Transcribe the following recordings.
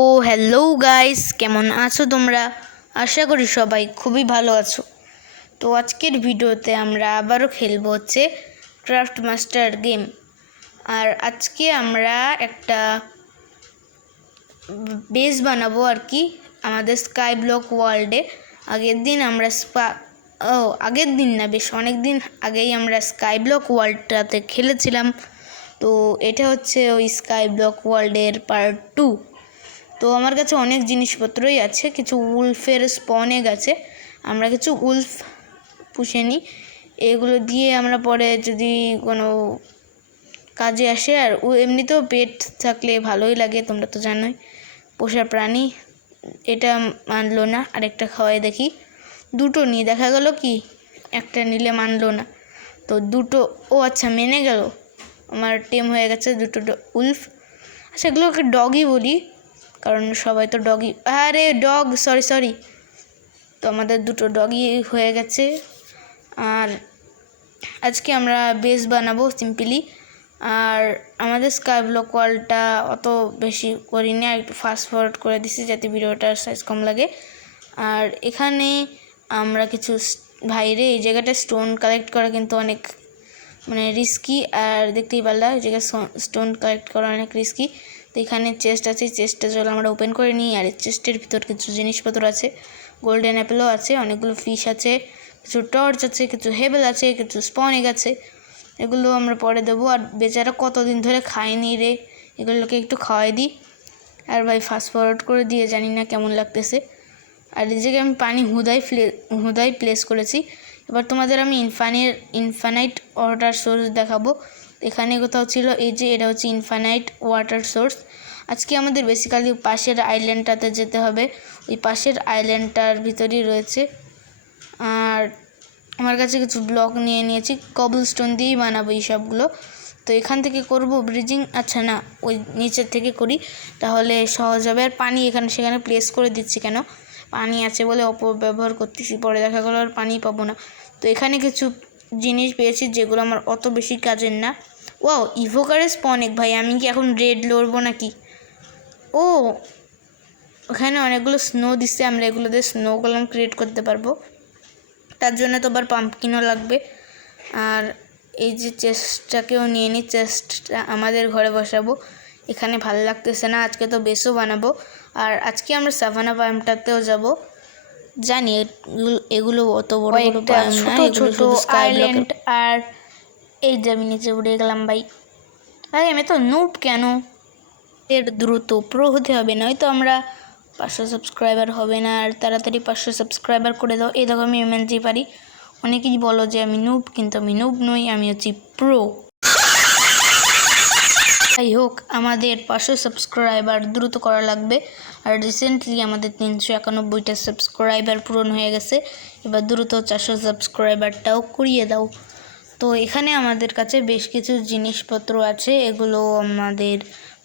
ও hello guys, কেমন আছো তোমরা? আশা করি সবাই খুবই ভালো আছো। তো আজকের ভিডিওতে আমরা আবারও খেলবো হচ্ছে ক্রাফট মাস্টার গেম। আর আজকে আমরা একটা বেস বানাবো আর কি, আমাদের স্কাই ব্লক ওয়ার্ল্ডে। আগের দিন না, বেশ অনেক দিন আগেই আমরা স্কাই ব্লক ওয়ার্ল্ডটাতে খেলেছিলাম। তো এটা হচ্ছে ওই স্কাই ব্লক ওয়ার্ল্ডের পার্ট 2। তো আমার কাছে অনেক জিনিসপত্রই আছে, কিছু উলফের স্পন এগ আছে, আমরা কিছু উলফ পুষে নিই। এগুলো দিয়ে আমরা পরে যদি কোনো কাজে আসে, আর এমনিতেও পেট থাকলে ভালোই লাগে, তোমরা তো জানোই পোষা প্রাণী। এটা মানলো না, আরেকটা খাওয়াই দেখি। দুটো নিয়ে দেখা গেল কি একটা নিলে মানলো না, তো দুটো, ও আচ্ছা মেনে গেল, আমার টেম হয়ে গেছে দুটো উলফ। আচ্ছা এগুলোকে ডগই বলি, কারণ সবাই তো ডগই, আরে ডগ, সরি। তো আমাদের দুটো ডগই হয়ে গেছে। আর আজকে আমরা বেস বানাবো সিম্পলি। আর আমাদের স্কাই ব্লক ওয়ালটা অত বেশি করিনি, আর একটু ফাস্ট ফরওয়ার্ড করে দিছি যাতে ভিডিওটার সাইজ কম লাগে। আর এখানে আমরা কিছু ভাইরে, এই জায়গাটা স্টোন কালেক্ট করা কিন্তু অনেক রিস্কি, আর দেখতেই পারলা এই জায়গায় স্টোন কালেক্ট করা অনেক রিস্কি। তো এখানে চেস্ট আছে, চেস্টটা চলো আমরা ওপেন করে নিই। আর এই চেস্টের ভিতর কিছু জিনিসপত্র আছে, গোল্ডেন অ্যাপেলও আছে, অনেকগুলো ফিশ আছে, কিছু টর্চ আছে, কিছু হেবেল আছে, কিছু স্পন এগ আছে। এগুলো আমরা পরে দেবো। আর বেচারা কতদিন ধরে খায়নি রে, এগুলোকে একটু খাওয়াই দিই। আর ভাই ফাস্ট ফরওয়ার্ড করে দিয়ে জানি না কেমন লাগতেছে। আর এই জায়গায় আমি পানি হুদাই প্লেস করেছি। এবার তোমাদের আমি ইনফানাইট ওয়াটার সোর্স দেখাবো। এখানে কোথাও ছিল, এই যে এটা হচ্ছে ইনফানাইট ওয়াটার সোর্স। আজকে আমাদের বেসিক্যালি পাশের আইল্যান্ডটাতে যেতে হবে, ওই পাশের আইল্যান্ডটার ভিতরেই রয়েছে। আর আমার কাছে কিছু ব্লক নিয়ে নিয়েছি, কবলস্টোন দিয়েই বানাবো এই সবগুলো। তো এখান থেকে করব ব্রিজিং, আচ্ছা না ওই নিচের থেকে করি, তাহলে সহজ হবে। আর পানি এখানে সেখানে প্লেস করে দিচ্ছি কেন, পানি আছে বলে অপব্যবহার করতেছি, পরে দেখা গেলো আর পানি পাবো না। তো এখানে কিছু জিনিস পেয়েছি যেগুলো আমার অত বেশি কাজের না। ওয়াও, ইভোকারের স্পন এগ, ভাই আমি কি এখন রেড লড়বো নাকি? ও ওখানে অনেকগুলো স্নো দিচ্ছে, আমরা এগুলো দিয়ে স্নো কলম ক্রিয়েট করতে পারবো। তার জন্য তো আবার পাম্পকিনও লাগবে। আর এই যে চেস্টটাকেও নিয়ে নিই, চেস্টটা আমাদের ঘরে বসাবো। এখানে ভালো লাগতেছে না, আজকে তো বেসও বানাবো। আর আজকে আমরা সাভানা পাম্পটাতেও যাব। জানি এগুলো অত বড় বড় পাম্প না, এগুলো শুধু স্কাই ব্লক। আর এই যে আমি নিচে উড়ে গেলাম ভাই আমি তো নুব কেন? এর দ্রুত প্রো হতে হবে, নয়তো আমরা 500 সাবস্ক্রাইবার হবে না। আর তাড়াতাড়ি 500 সাবস্ক্রাইবার করে দাও। এই দেখো আমি এমএনজি পারি। অনেকেই বলো যে আমি নুব, কিন্তু আমি নুব নই, আমি হচ্ছি প্রো। যাই হোক, আমাদের 500 সাবস্ক্রাইবার দ্রুত করা লাগবে। আর রিসেন্টলি আমাদের 391টা সাবস্ক্রাইবার পূরণ হয়ে গেছে, এবার দ্রুত 400 সাবস্ক্রাইবারটাও করিয়ে দাও। তো এখানে আমাদের কাছে বেশ কিছু জিনিসপত্র আছে, এগুলো আমাদের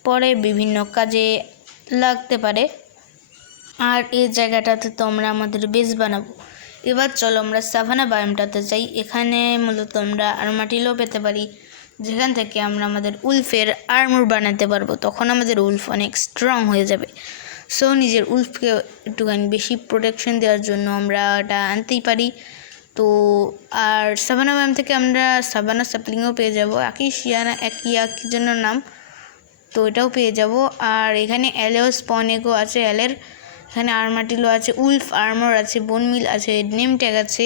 পরে বিভিন্ন কাজে লাগতে পারে। আর এই জায়গাটাতে তো আমরা আমাদের বেস বানাবো। এবার চলো আমরা সাভানা বায়োমটাতে যাই। এখানে মূলত আমরা আর্মাটিলও পেতে পারি, যেখান থেকে আমরা আমাদের উলফের আর্মর বানাতে পারবো। তখন আমাদের উলফ অনেক স্ট্রং হয়ে যাবে। সো নিজের উলফকে একটুখানি বেশি প্রোটেকশন দেওয়ার জন্য আমরা এটা আনতেই পারি। তো আর সাভানা বায়োম থেকে আমরা সাভানা স্যাপলিংও পেয়ে যাবো, একই জন্য নাম, তো এটাও পেয়ে যাব। আর এখানে অ্যালেও স্পন এগও আছে, অ্যালের এখানে আর্মাটিলো আছে, উলফ আর্মার আছে, বোনমিল আছে, নেম ট্যাগ আছে,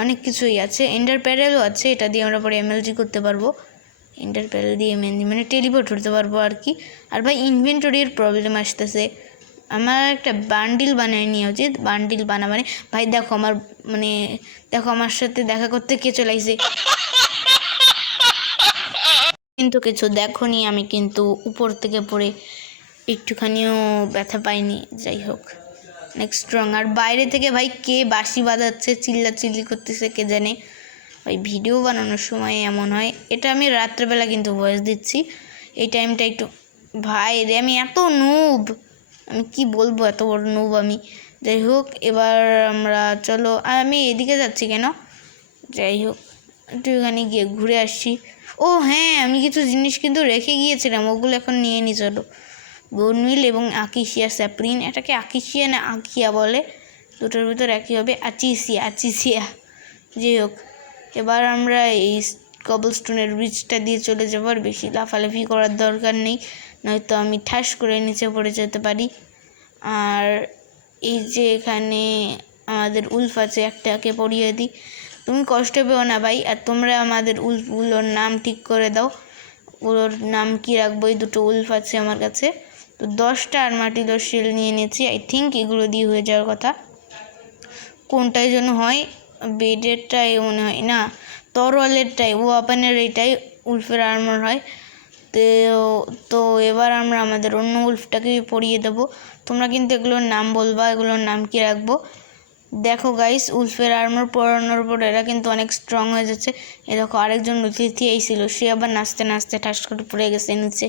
অনেক কিছুই আছে। এন্ডার প্যারেলও আছে, এটা দিয়ে আমরা পরে এমএলজি করতে পারবো। এন্ডার প্যারেল দিয়ে এমএলজি টেলিপোর্ট করতে পারবো আর কি। আর ভাই ইনভেন্টরির প্রবলেম আসতেছে, আমার একটা বান্ডিল বানিয়ে নেওয়া উচিত। বান্ডিল বানাবানে ভাই দেখো আমার সাথে দেখা করতে কে চলে আসছে, কিন্তু কিছু দেখোনি, আমি কিন্তু উপর থেকে পড়ে একটুখানিও ব্যথা পাইনি। যাই হোক, নেক্সট স্ট্রং। আর বাইরে থেকে ভাই কে বাঁশি বাজাচ্ছে, চিল্লাচিল্লি করতেছে কে জানে। ভাই ভিডিও বানানোর সময় এমন হয়। এটা আমি রাত্রেবেলা কিন্তু ভয়েস দিচ্ছি, এই টাইমটা একটু, ভাই রে আমি এত নুব, আমি কি বলবো, এত বড় নুব আমি। যাই হোক, এবার আমরা চলো, আমি এদিকে যাচ্ছি কেন, যাই হোক একটুখানি গিয়ে ঘুরে আসছি। ও হ্যাঁ, আমি কিছু জিনিস কিন্তু রেখে গিয়েছিলাম, ওগুলো এখন নিয়ে নি চলো। বোনমিল এবং আকিশিয়া স্যাপ্রিন। এটাকে আকিশিয়া না আকিয়া বলে, দুটোর ভিতর একই হবে। আচিসিয়া যাই হোক, এবার আমরা এই কবলস্টোনের ব্রিজটা দিয়ে চলে যাবো। আর বেশি লাফালাফি করার দরকার নেই, নয়তো আমি ঠাস করে নিচে পড়ে যেতে পারি। আর এই যে এখানে আমাদের উল্ফ আছে, একটাকে পড়িয়ে দিই। তুমি কষ্ট পেও না ভাই, আর তোমরা আমাদের উল্ফগুলোর নাম ঠিক করে দাও। ওগুলোর নাম কি রাখবো? এই দুটো উল্ফ আছে আমার কাছে। তো 10টা আর্মাডিলোর শেল নিয়ে নিয়েছি। আই থিঙ্ক এগুলো দিয়ে হয়ে যাওয়ার কথা। কোনটাই যেন হয়, বেডেরটাই মনে হয় না, তরোয়ালেরটাই, ওয়াপেনের এইটাই উল্ফের আর্মার হয়। তো এবার আমরা আমাদের অন্য উল্ফটাকে পরিয়ে দেবো। তোমরা কিন্তু এগুলোর নাম বলবা, এগুলোর নাম কি রাখবো। দেখো গাইস, উল্ফের আর্মার পরানোর পর এরা কিন্তু অনেক স্ট্রং হয়ে যাচ্ছে। এরকম আরেকজন অতিথি ছিল, সে আবার নাচতে নাচতে ঠাস করে পড়ে গেছে নিচে।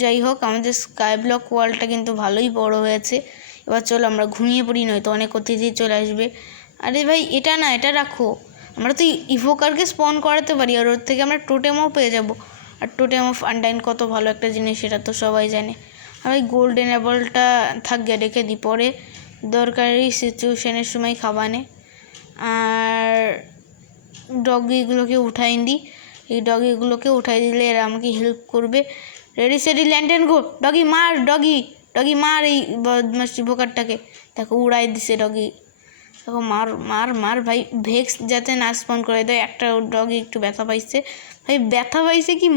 যাই হোক, আমাদের স্কাই ব্লক ওয়ালটা কিন্তু ভালোই বড় হয়েছে। এবার চলো আমরা ঘুমিয়ে পড়ি, নয়তো অনেক অতিথি চলে আসবে। আরে ভাই এটা না, এটা রাখো। আমরা তো ইভোকারকে স্পন করাতে পারি, আর ওর থেকে আমরা টোটেমও পেয়ে যাব। আর টোটেম অফ আনডাইন কত ভালো একটা জিনিস, সেটা তো সবাই জানে। আর ওই গোল্ডেন অ্যাপলটা থাকবে, রেখে দিই, পরে দরকারি সিচুয়েশনের সময় খাবানে। আর ডগিগুলোকে উঠাই দিই। এই ডগিগুলোকে উঠাই দিলে এরা আমাকে হেল্প করবে। রেডি সেডি ল্যান্ডেন গো। ডগি মার, ডগি মার এই বদমাস বোকারটাকে। দেখো উড়াই দিছে ডগি। দেখো মার মার মার ভাই, ভেক্স যাতে না স্পন করে দেয়। একটা ডগি একটু ব্যথা পাইছে ভাই, ব্যথা পাইছে কি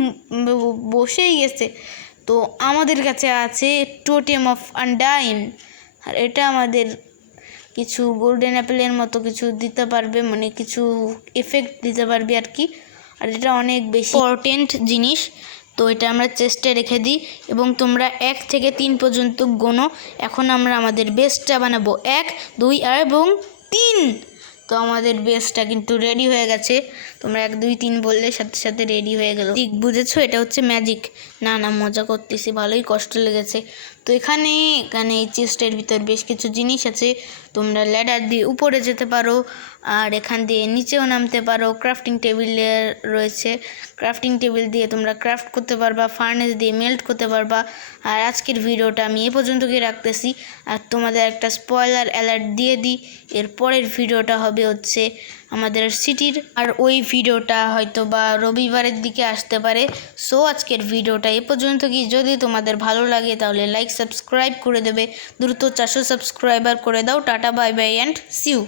বসেই গেছে। তো আমাদের কাছে আছে টোটেম অফ আনডাইন, আর এটা আমাদের কিছু গোল্ডেন অ্যাপেলের মতো কিছু দিতে পারবে, মানে কিছু এফেক্ট দিতে পারবে আর কি। আর এটা অনেক বেশি ইম্পর্টেন্ট জিনিস। তো এটা আমরা চেস্টে রেখে দিই, এবং তোমরা 1 থেকে 3 পর্যন্ত গোনো। এখন আমরা আমাদের বেসটা বানাবো, 1 2 এবং 3। তো আমাদের বেসটা কিন্তু রেডি হয়ে গেছে। তোমরা 1 2 3 বললে সাথে সাথে রেডি হয়ে গেল। ঠিক বুঝেছো, এটা হচ্ছে ম্যাজিক। না মজা করতেছি, ভালোই কষ্ট লেগেছে। তো এখানে এই চেস্টের ভিতর বেশ কিছু জিনিস আছে। তোমরা ল্যাডার দিয়ে উপরে যেতে পারো, আর এখান দিয়ে নিচেও নামতে পারো। ক্রাফটিং টেবিলের রয়েছে, ক্রাফটিং টেবিল দিয়ে তোমরা ক্রাফট করতে পারবা, ফার্নেস দিয়ে মেল্ট করতে পারবা। আর আজকের ভিডিওটা আমি এ পর্যন্তই রাখতেছি। আর তোমাদের একটা স্পয়লার অ্যালার্ট দিয়ে দিই, এর পরের ভিডিওটা হবে হচ্ছে আমাদের সিটির, আর ওই ভিডিওটা হয়তো বা রবিবারের দিকে আসতে পারে। সো আজকের ভিডিওটা এ পর্যন্ত। কি যদি তোমাদের ভালো লাগে তাহলে লাইক সাবস্ক্রাইব করে দেবে। দ্রুত 400 সাবস্ক্রাইবার করে দাও। Tata bye bye and see you.